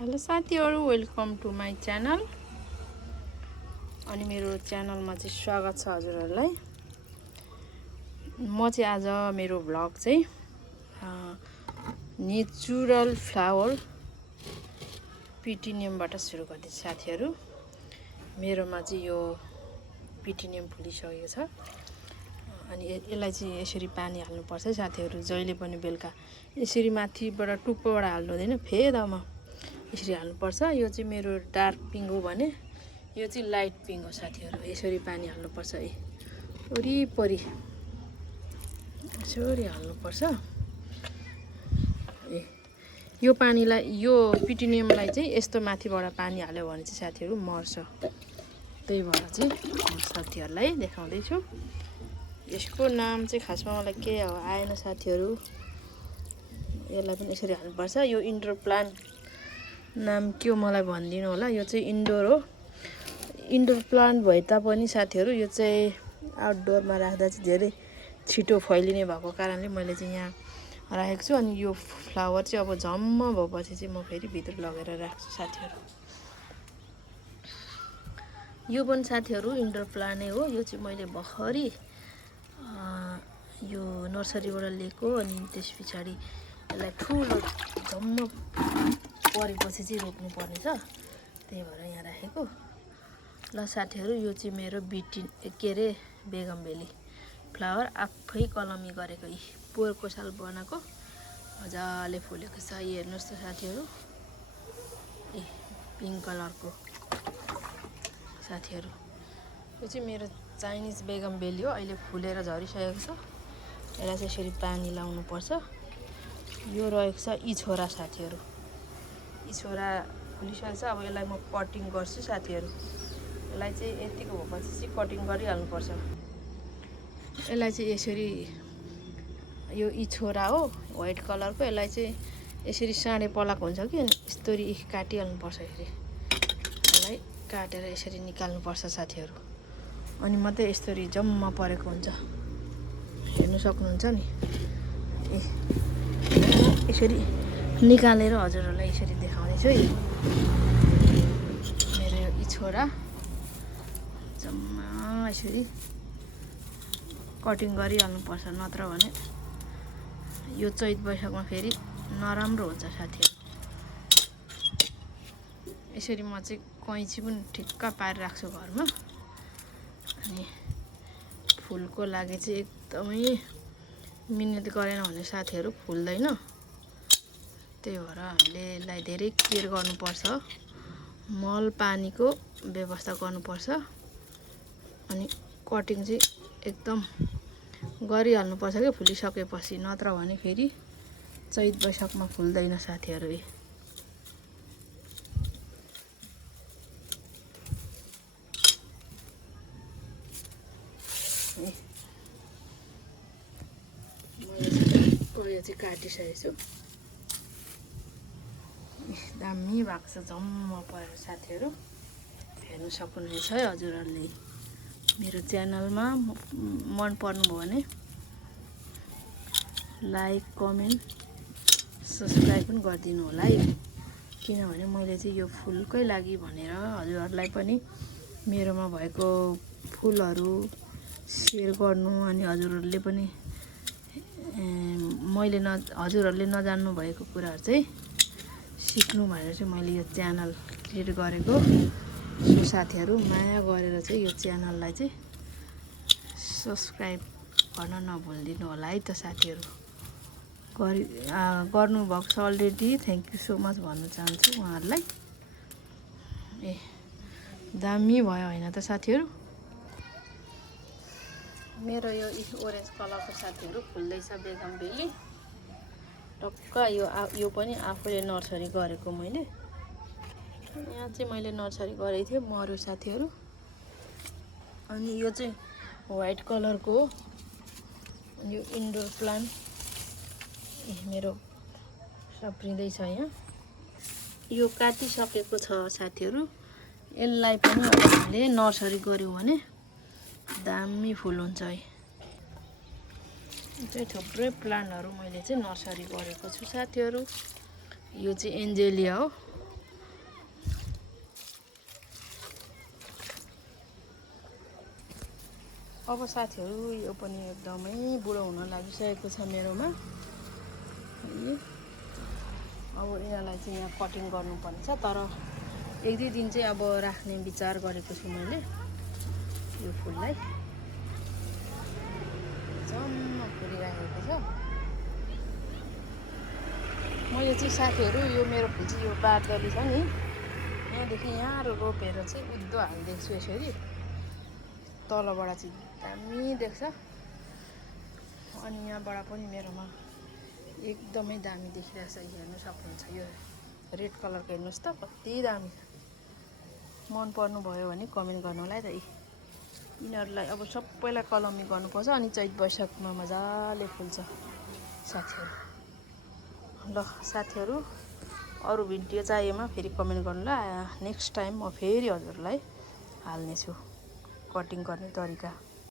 Hello साथीहरु, welcome to my channel. अनि मेरो च्यानलमा चाहिँ स्वागत छ हजुरहरुलाई। म चाहिँ आज मेरो भ्लग चाहिँ नेचुरल फ्लावर पिटिनियमबाट सुरु गर्दैछु साथीहरु। मेरोमा चाहिँ यो पिटिनियम फुलिसकेको छ। अनि यसलाई चाहिँ यसरी पानी हाल्नुपर्छ साथीहरु। जहिले पनि बेलुका यसरी माथिबाट टुप्पोबाट हाल्नु हुँदैन, फेदमा यसरी हाल्नुपर्छ। यो चाहिँ मेरो डार्क पिङ्क हो भने यो चाहिँ लाइट पिङ्क हो साथीहरु। यसरी पानी हाल्नुपर्छ, वरिपरि यसरी हाल्नुपर्छ। यो पानीलाई, यो पिटिनियमलाई चाहिँ यस्तो माथिबाट पानी हाल्यो भने चाहिँ साथीहरु मर्छ। त्यही भएर चाहिँ म साथीहरुलाई देखाउँदै छु। यसको नाम चाहिँ खासमा मलाई के आएन साथीहरु। यसलाई पनि यसरी हाल्नुपर्छ। यो इन्डोर प्लान्ट नाम के हो मलाई भनिदिनु होला। यो चाहिँ इन्डोर हो। इन्डोर प्लान्ट भए तापनि साथीहरु यो चाहिँ आउटडोरमा राख्दा चाहिँ धेरै छिटो फैलिने भएको कारणले मैले चाहिँ यहाँ राखेको छु। अनि यो फ्लावर चाहिँ अब झम्म भएपछि चाहिँ म फेरि भित्र लगेर राख्छु साथीहरु। यो पनि साथीहरु इन्डोर प्लान्ट हो। यो चाहिँ मैले भर्खरै यो नर्सरीबाट लिएको। अनि त्यसपछि यसलाई ठुलो झम्म परेपछि चाहिँ रोप्नु पर्ने छ। त्यही भएर यहाँ राखेको। ल साथीहरु, यो चाहिँ मेरो बेगमबेली फ्लावर आफै कलमी गरेको। पोहोरको साल बनाएको मजाले फुलेको छ। हेर्नुस् त साथीहरु, पिङ्क कलरको साथीहरु। यो चाहिँ मेरो चाइनिज बेगमबेली हो। अहिले फुलेर झरिसकेको छ। यसलाई चाहिँ यसरी पानी लाउनु पर्छ। यो रहेको छ इछोरा साथीहरु। इछोरा फुलिसकेको छ। अब यसलाई म कटिङ गर्छु साथीहरु। यसलाई चाहिँ यतिको भएपछि चाहिँ कटिङ गरिहाल्नुपर्छ। यसलाई चाहिँ यसरी, यो इछोरा हो व्हाइट कलरको। यसलाई चाहिँ यसरी साँडे पलाएको हुन्छ कि, यसरी काटिहाल्नुपर्छ। यसलाई काटेर यसरी निकाल्नुपर्छ साथीहरु। अनि मात्रै यसरी जम्मा परेको हुन्छ। हेर्नु सक्नुहुन्छ नि। यसरी निकालेर हजुरहरुलाई यसरी देखाउँदैछु है। मेरो यो इछोरा जम्मा यसरी कटिङ गरिहाल्नुपर्छ, नत्र भने यो चैत वैशाखमा फेरि नराम्रो हुन्छ साथीहरु। यसरी म चाहिँ कैँची पनि ठिक्क पारेर राख्छु घरमा। अनि फुलको लागि चाहिँ एकदमै मिहिनेत गरेन भने साथीहरु फुल्दैन। त्यही भएर हामीले यसलाई धेरै केयर गर्नुपर्छ। मल पानीको व्यवस्था गर्नुपर्छ। अनि कटिङ चाहिँ एकदम गरिहाल्नुपर्छ के फुलिसकेपछि, नत्र भने फेरि चैत वैशाखमा फुल्दैन साथीहरु। यो चाहिँ काटिसकेको छु। दामी भएको छ झम्म परेर साथीहरु। हेर्नु सक्नुहुनेछ है हजुरहरुले। मेरो च्यानलमा मन पर्नुभयो भने लाइक, कमेन्ट, सब्स्क्राइब पनि गरिदिनु होला है। किनभने मैले चाहिँ यो फुलकै लागि भनेर हजुरहरुलाई पनि मेरोमा भएको फुलहरु शेयर गर्नु, अनि हजुरहरुले पनि हजुरहरुले नजान्नु भएको कुराहरु चाहिँ सिक्नु भनेर चाहिँ मैले यो च्यानल क्रिएट गरेको। सो साथीहरु, माया गरेर चाहिँ यो च्यानललाई चाहिँ सब्स्क्राइब गर्न नभुलिदिनु होला है त साथीहरु। गर्नुभएको छ already, thank you so much भन्न चाहन्छु उहाँहरुलाई। दामी भयो हैन त साथीहरु। मेरो यो ओरेन्ज कलरको साथीहरु फुल्दैछ बेगमबेली। टक्क यो पनि आफूले नर्सरी गरेको मैले। यहाँ चाहिँ मैले नर्सरी गरेको थिएँ, मर्यो साथीहरु। अनि यो चाहिँ व्हाइट कलरको हो। यो इन्डोर प्लान्ट मेरो सप्रिँदैछ यहाँ। यो काटिसकेको छ साथीहरु। यसलाई पनि हामीले नर्सरी गर्यौं भने दामी फुल हुन्छ है। चाहिँ थुप्रै प्लान्टहरु मैले चाहिँ नर्सरी गरेको छु साथीहरु। यो चाहिँ एन्जेलिया हो। अब साथीहरू यो पनि एकदमै बुढो हुन लागिसकेको छ मेरोमा है। अब यिनीहरूलाई चाहिँ यहाँ कटिङ गर्नुपर्ने छ, तर 1-2 दिन चाहिँ अब राख्ने विचार गरेको छु मैले यो फुललाई। जम्मा फुलिराखेको छ। म यो चाहिँ साथीहरू यो मेरो फुल चाहिँ यो बारदली छ नि, यहाँदेखि यहाँ रोपेर चाहिँ उद्धो हालिदिएको छु यसरी। तलबाट चाहिँ दामी देख्छ, अनि यहाँबाट पनि मेरोमा एकदमै दामी देखिरहेछ। हेर्नु सक्नुहुन्छ यो रेड कलरको, हेर्नुहोस् त कति दामी छ। मन पर्नु भयो भने कमेन्ट गर्नु होला है त। यिनीहरूलाई अब सबैलाई कलमी गर्नुपर्छ, अनि चैत वैशाखमा मजाले फुल्छ साथीहरू। ल साथीहरू, अरू भिडियो चाहिएमा फेरि कमेन्ट गर्नु ल। नेक्स्ट टाइम म फेरि हजुरलाई हाल्नेछु कटिङ गर्ने तरिका।